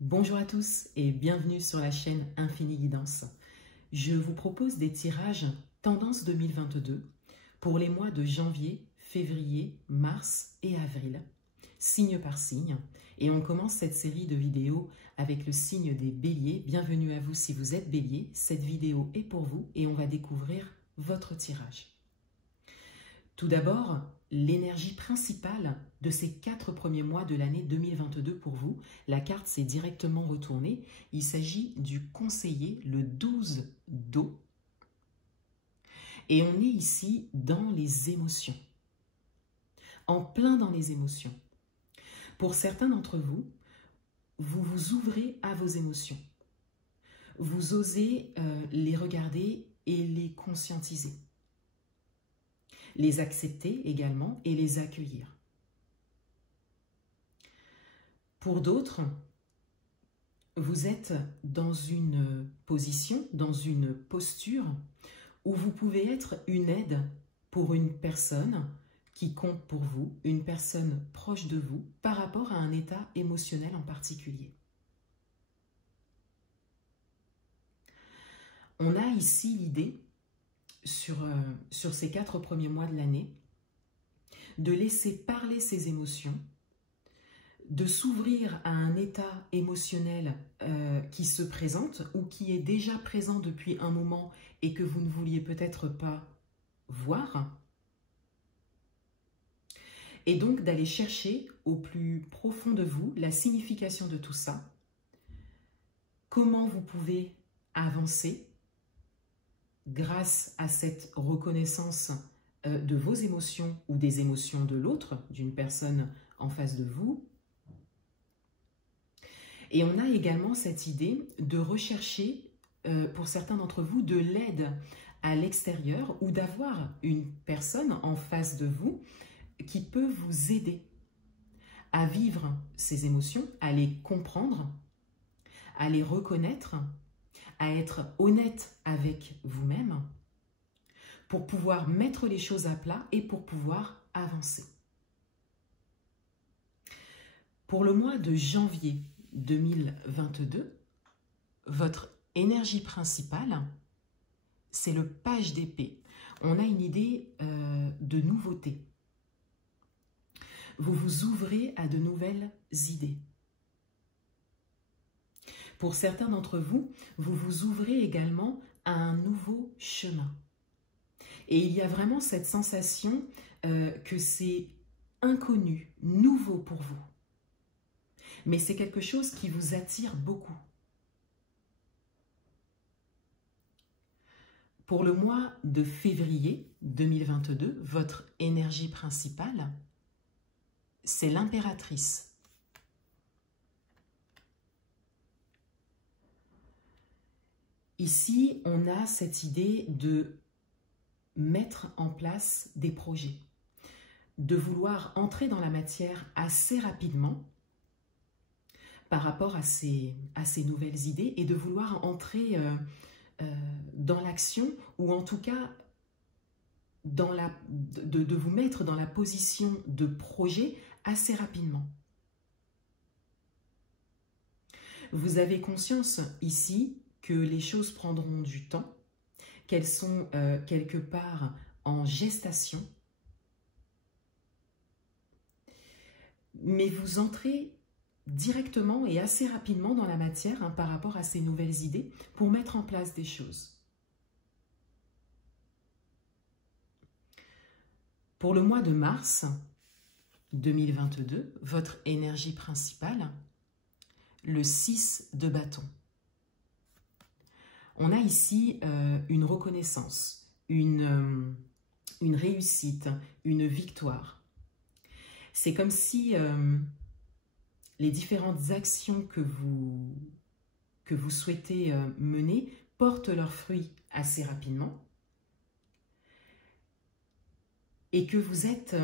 Bonjour à tous et bienvenue sur la chaîne Infini Guidance. Je vous propose des tirages Tendance 2022 pour les mois de janvier, février, mars et avril, signe par signe. Et on commence cette série de vidéos avec le signe des béliers. Bienvenue à vous si vous êtes bélier. Cette vidéo est pour vous et on va découvrir votre tirage. Tout d'abord, l'énergie principale de ces 4 premiers mois de l'année 2022 pour vous. La carte s'est directement retournée. Il s'agit du conseiller, le 12 d'eau. Et on est ici dans les émotions. En plein dans les émotions. Pour certains d'entre vous, vous vous ouvrez à vos émotions. Vous osez les regarder et les conscientiser. Les accepter également et les accueillir. Pour d'autres, vous êtes dans une position, dans une posture où vous pouvez être une aide pour une personne qui compte pour vous, une personne proche de vous, par rapport à un état émotionnel en particulier. On a ici l'idée, sur ces 4 premiers mois de l'année, de laisser parler ses émotions, de s'ouvrir à un état émotionnel qui se présente ou qui est déjà présent depuis un moment et que vous ne vouliez peut-être pas voir. Et donc d'aller chercher au plus profond de vous la signification de tout ça, comment vous pouvez avancer grâce à cette reconnaissance de vos émotions ou des émotions de l'autre, d'une personne en face de vous. Et on a également cette idée de rechercher, pour certains d'entre vous, de l'aide à l'extérieur ou d'avoir une personne en face de vous qui peut vous aider à vivre ces émotions, à les comprendre, à les reconnaître, à être honnête avec vous-même pour pouvoir mettre les choses à plat et pour pouvoir avancer. Pour le mois de janvier 2022, votre énergie principale, c'est le page d'épée. On a une idée de nouveauté. Vous vous ouvrez à de nouvelles idées. Pour certains d'entre vous, vous vous ouvrez également à un nouveau chemin. Et il y a vraiment cette sensation que c'est inconnu, nouveau pour vous. Mais c'est quelque chose qui vous attire beaucoup. Pour le mois de février 2022, votre énergie principale, c'est l'impératrice. Ici, on a cette idée de mettre en place des projets, de vouloir entrer dans la matière assez rapidement par rapport à ces nouvelles idées et de vouloir entrer dans l'action ou en tout cas de vous mettre dans la position de projet assez rapidement. Vous avez conscience ici que les choses prendront du temps, qu'elles sont quelque part en gestation, mais vous entrez directement et assez rapidement dans la matière par rapport à ces nouvelles idées pour mettre en place des choses. Pour le mois de mars 2022, votre énergie principale, le 6 de bâton. On a ici une reconnaissance, une réussite, une victoire. C'est comme si les différentes actions que vous souhaitez mener portent leurs fruits assez rapidement et que vous êtes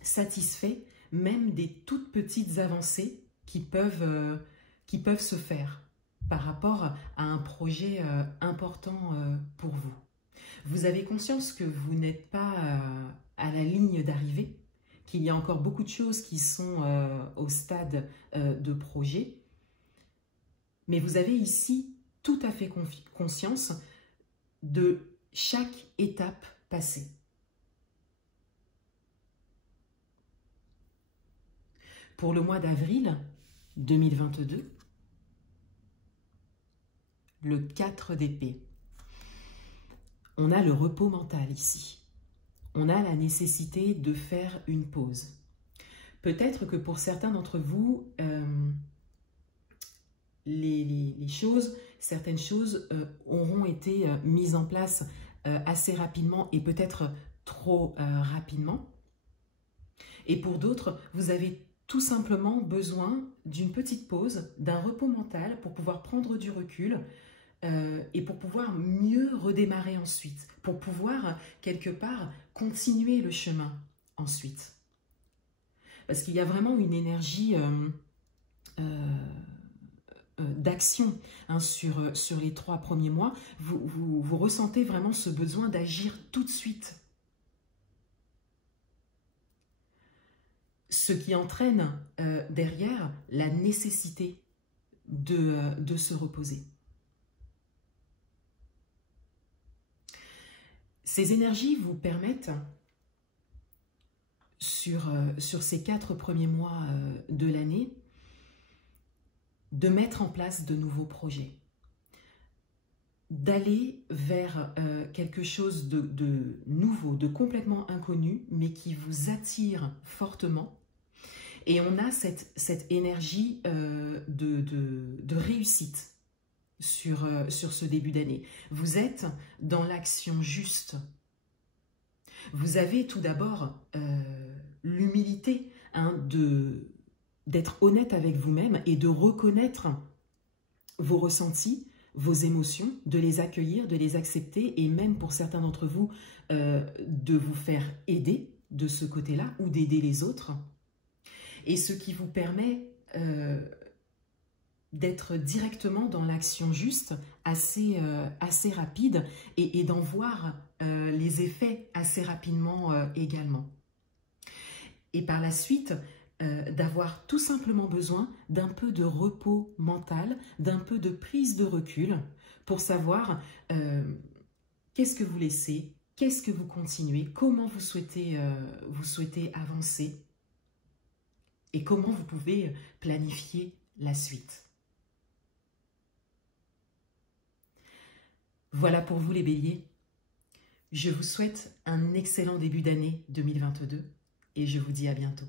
satisfait même des toutes petites avancées qui peuvent se faire par rapport à un projet important pour vous. Vous avez conscience que vous n'êtes pas à la ligne d'arrivée, qu'il y a encore beaucoup de choses qui sont au stade de projet. Mais vous avez ici tout à fait conscience de chaque étape passée. Pour le mois d'avril 2022, le 4 d'épée. On a le repos mental ici. On a la nécessité de faire une pause. Peut-être que pour certains d'entre vous, certaines choses auront été mises en place assez rapidement et peut-être trop rapidement. Et pour d'autres, vous avez tout simplement besoin d'une petite pause, d'un repos mental pour pouvoir prendre du recul et pour pouvoir mieux redémarrer ensuite, pour pouvoir quelque part continuer le chemin ensuite. Parce qu'il y a vraiment une énergie d'action sur les 3 premiers mois. Vous ressentez vraiment ce besoin d'agir tout de suite. Ce qui entraîne derrière la nécessité de se reposer. Ces énergies vous permettent, sur ces 4 premiers mois de l'année, de mettre en place de nouveaux projets, d'aller vers quelque chose de nouveau, de complètement inconnu, mais qui vous attire fortement. Et on a cette énergie de réussite sur ce début d'année. Vous êtes dans l'action juste. Vous avez tout d'abord l'humilité d'être honnête avec vous-même et de reconnaître vos ressentis, vos émotions, de les accueillir, de les accepter et même pour certains d'entre vous, de vous faire aider de ce côté-là ou d'aider les autres. Et ce qui vous permet d'être directement dans l'action juste, assez rapide et d'en voir les effets assez rapidement également. Et par la suite, d'avoir tout simplement besoin d'un peu de repos mental, d'un peu de prise de recul pour savoir qu'est-ce que vous laissez, qu'est-ce que vous continuez, comment vous souhaitez avancer et comment vous pouvez planifier la suite. Voilà pour vous les béliers. Je vous souhaite un excellent début d'année 2022 et je vous dis à bientôt.